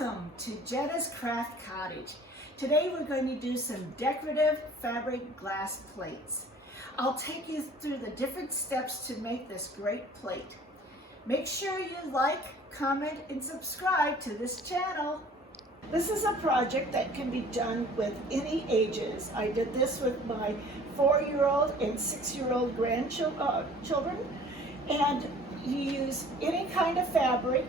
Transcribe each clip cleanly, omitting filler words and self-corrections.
Welcome to Jadda's Craft Cottage. Today we're going to do some decorative fabric glass plates. I'll take you through the different steps to make this great plate. Make sure you like, comment, and subscribe to this channel. This is a project that can be done with any ages. I did this with my 4-year-old and 6-year-old grandchildren, and you use any kind of fabric.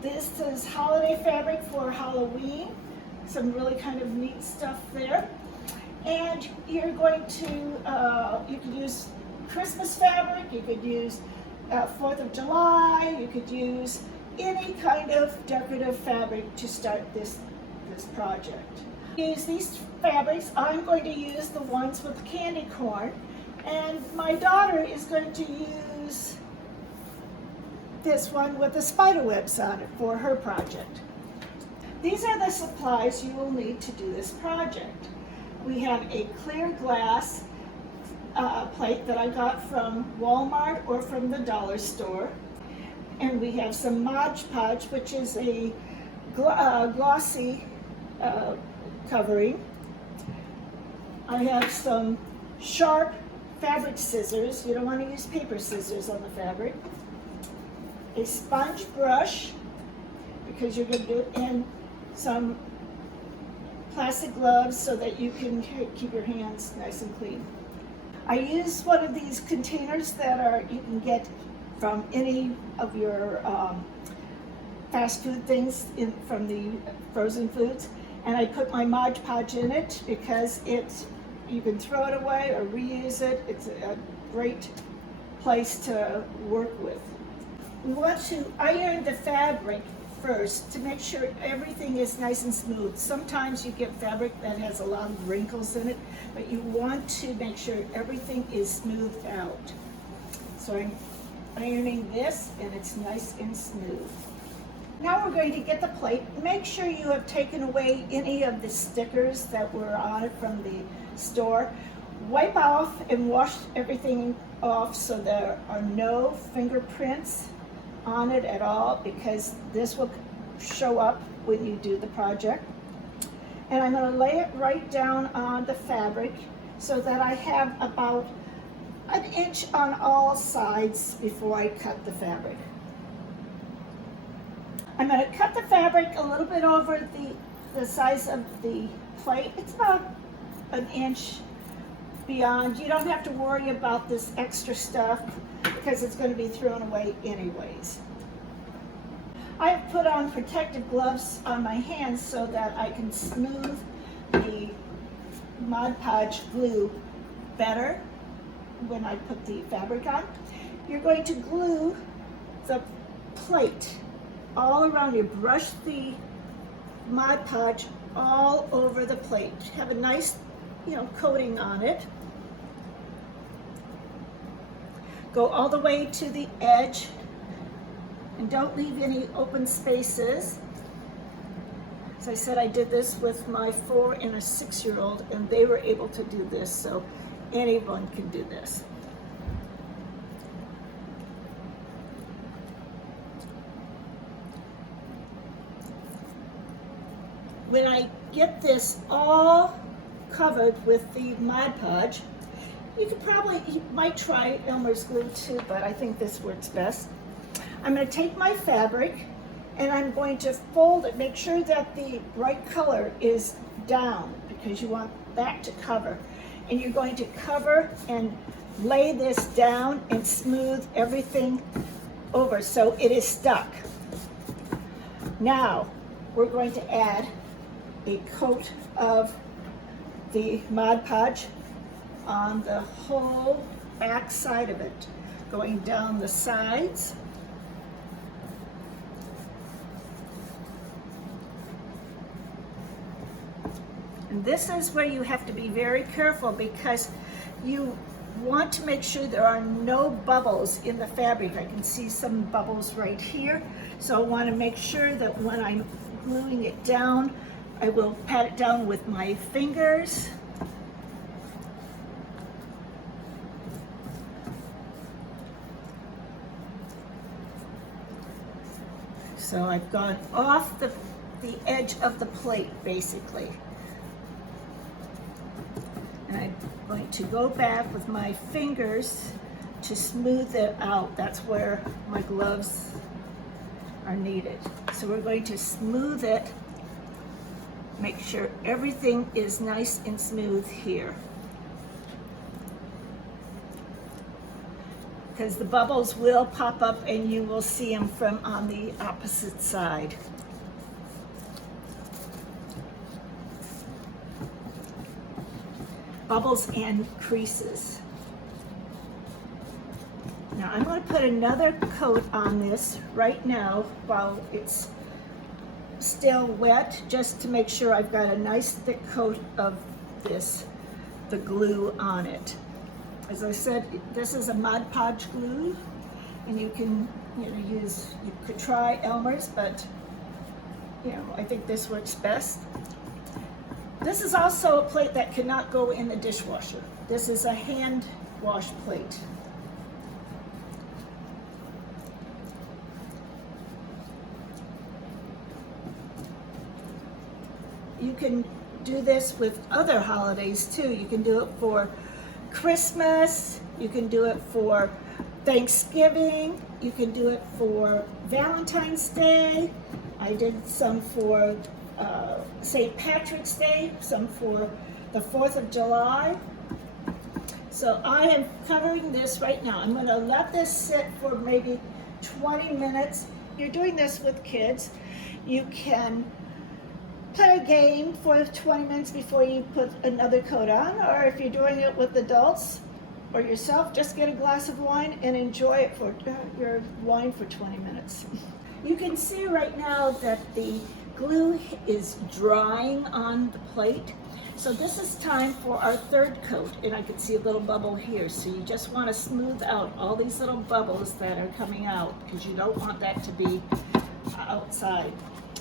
This is holiday fabric for Halloween. Some really kind of neat stuff there. And you're going to, you could use Christmas fabric, you could use 4th of July, you could use any kind of decorative fabric to start this project. Use these fabrics. I'm going to use the ones with candy corn, and my daughter is going to use this one with the spider webs on it for her project. These are the supplies you will need to do this project. We have a clear glass plate that I got from Walmart or from the dollar store. And we have some Mod Podge, which is a glossy covering. I have some sharp fabric scissors. You don't want to use paper scissors on the fabric. A sponge brush, because you're going to do it, and some plastic gloves so that you can keep your hands nice and clean. I use one of these containers that you can get from any of your fast food things from the frozen foods, and I put my Mod Podge in it because you can throw it away or reuse it. It's a great place to work with. We want to iron the fabric first to make sure everything is nice and smooth. Sometimes you get fabric that has a lot of wrinkles in it, but you want to make sure everything is smoothed out. So I'm ironing this, and it's nice and smooth. Now we're going to get the plate. Make sure you have taken away any of the stickers that were on it from the store. Wipe off and wash everything off so there are no fingerprints on it at all, because this will show up when you do the project. And I'm going to lay it right down on the fabric so that I have about 1 inch on all sides before I cut the fabric. I'm going to cut the fabric a little bit over the size of the plate. It's about 1 inch beyond. You don't have to worry about this extra stuff because it's going to be thrown away anyways. I've put on protective gloves on my hands so that I can smooth the Mod Podge glue better when I put the fabric on. You're going to glue the plate all around you. Brush the Mod Podge all over the plate. Have a nice, coating on it. Go all the way to the edge and don't leave any open spaces. As I said, I did this with my 4 and a 6-year-old, and they were able to do this, so anyone can do this. When I get this all covered with the Mod Podge, you might try Elmer's glue too, but I think this works best. I'm going to take my fabric and I'm going to fold it. Make sure that the bright color is down because you want that to cover. And you're going to cover and lay this down and smooth everything over so it is stuck. Now we're going to add a coat of the Mod Podge on the whole back side of it, going down the sides. And this is where you have to be very careful because you want to make sure there are no bubbles in the fabric. I can see some bubbles right here, so I want to make sure that when I'm gluing it down, I will pat it down with my fingers. So I've gone off the the edge of the plate, basically. And I'm going to go back with my fingers to smooth it out. That's where my gloves are needed. So we're going to smooth it, make sure everything is nice and smooth here. Because the bubbles will pop up and you will see them from on the opposite side. Bubbles and creases. Now I'm going to put another coat on this right now while it's still wet, just to make sure I've got a nice thick coat of the glue on it. As I said, this is a Mod Podge glue, and you can you could try Elmer's, but I think this works best. This is also a plate that cannot go in the dishwasher. This is a hand wash plate. You can do this with other holidays too. You can do it for Christmas, you can do it for Thanksgiving, you can do it for Valentine's Day. I did some for St. Patrick's Day, some for the 4th of July. So I am covering this right now. I'm going to let this sit for maybe 20 minutes. You're doing this with kids. You can play a game for 20 minutes before you put another coat on, or if you're doing it with adults or yourself, just get a glass of wine and enjoy it for your wine for 20 minutes. You can see right now that the glue is drying on the plate. So this is time for our third coat, and I can see a little bubble here. So you just want to smooth out all these little bubbles that are coming out, because you don't want that to be outside.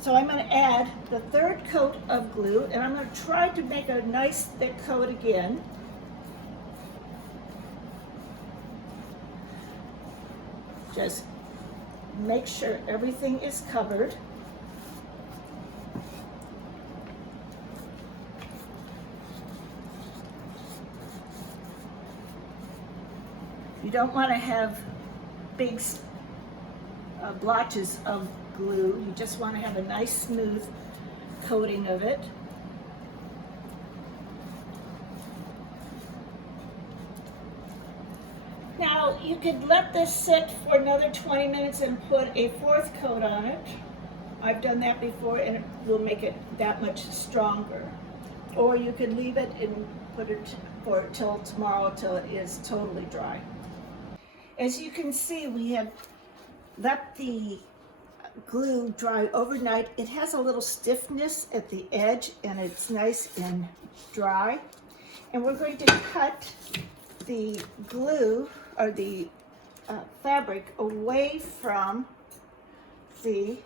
So I'm going to add the third coat of glue, and I'm going to try to make a nice thick coat again. Just make sure everything is covered. You don't want to have big blotches of glue. You just want to have a nice smooth coating of it. Now you could let this sit for another 20 minutes and put a fourth coat on it. I've done that before, and it will make it that much stronger. Or you could leave it and put it till tomorrow till it is totally dry. As you can see, we have let the glue dry overnight. It has a little stiffness at the edge, and it's nice and dry. And we're going to cut the glue or the fabric away from the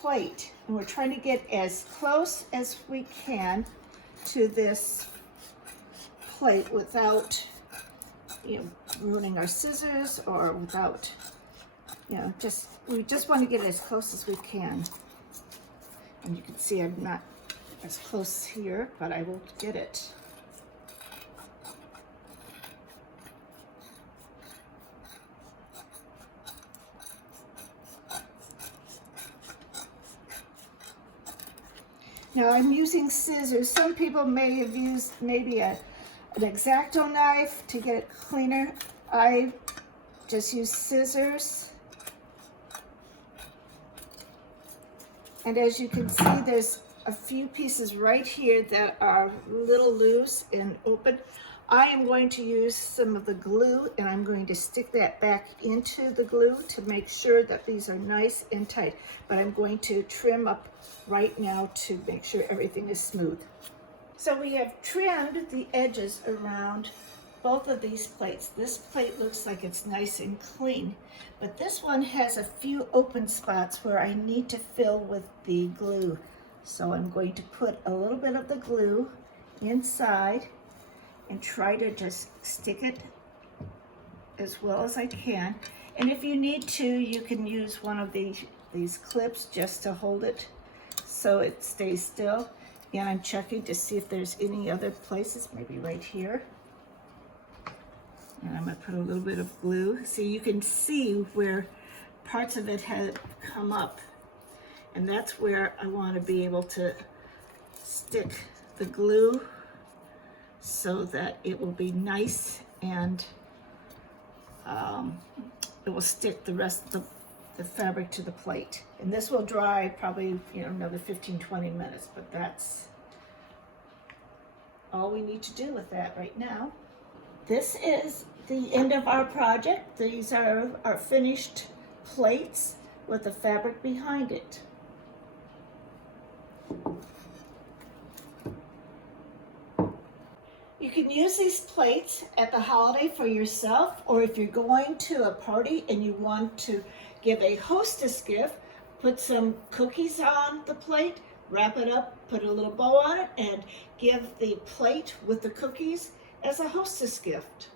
plate. And we're trying to get as close as we can to this plate without ruining our scissors, or without, we just want to get as close as we can. And you can see I'm not as close here, but I will get it. Now I'm using scissors. Some people may have used maybe an X-Acto knife to get it cleaner. I just use scissors. And as you can see, there's a few pieces right here that are a little loose and open. I am going to use some of the glue, and I'm going to stick that back into the glue to make sure that these are nice and tight. But I'm going to trim up right now to make sure everything is smooth. So we have trimmed the edges around both of these plates. This plate looks like it's nice and clean, but this one has a few open spots where I need to fill with the glue. So I'm going to put a little bit of the glue inside and try to just stick it as well as I can. And if you need to, you can use one of the these clips just to hold it so it stays still. And I'm checking to see if there's any other places, maybe right here. And I'm gonna put a little bit of glue. So you can see where parts of it have come up. And that's where I want to be able to stick the glue so that it will be nice and it will stick the rest of the fabric to the plate. And this will dry probably, you know, another 15-20 minutes, but that's all we need to do with that right now. This is the end of our project. These are our finished plates with the fabric behind it. You can use these plates at the holiday for yourself, or if you're going to a party and you want to give a hostess gift, put some cookies on the plate, wrap it up, put a little bow on it, and give the plate with the cookies as a hostess gift.